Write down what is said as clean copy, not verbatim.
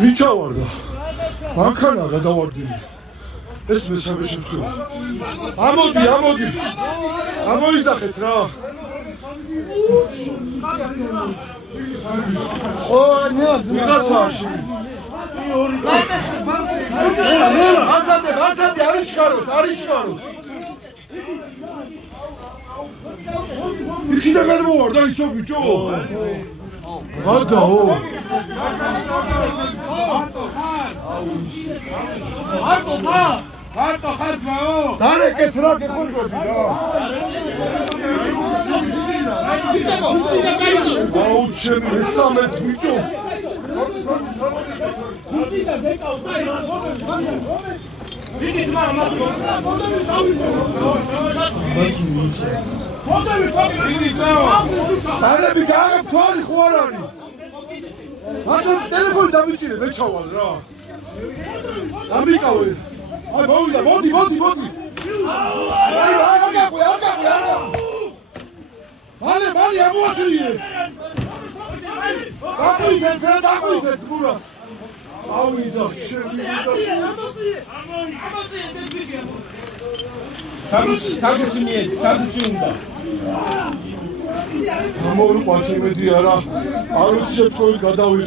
მიჩავარდა. მანქანა გადავარდნილი. ეს მესამე შემთხვევა. ამოდი. ამოიზახეთ რა. ო, ვიღაცაში. ასადე, არ იჩქაროთ. იქიდან გადმოვარდა ისო ბიჭო. გადაო. მარტო ხარ ძმაო. დარეკეს რა გეხონგოდი რა. აუ ჩემი მესამე ბიჭო. დარები გააგებ თვალი ხო არ არის? მაშინ ტელეფონი დამიჭირე მე ჩავალ რა. ამიკავე. აი მოვიდა, მოდი. არ გაყვი. მალე ამოათრიე. დაგვიზეთ ბურა. ავიდა შევიდა. თაგუჩი უნდა. ამოუყვათ იმედი არა. არ ვიცი შეთქოით გადავიღე.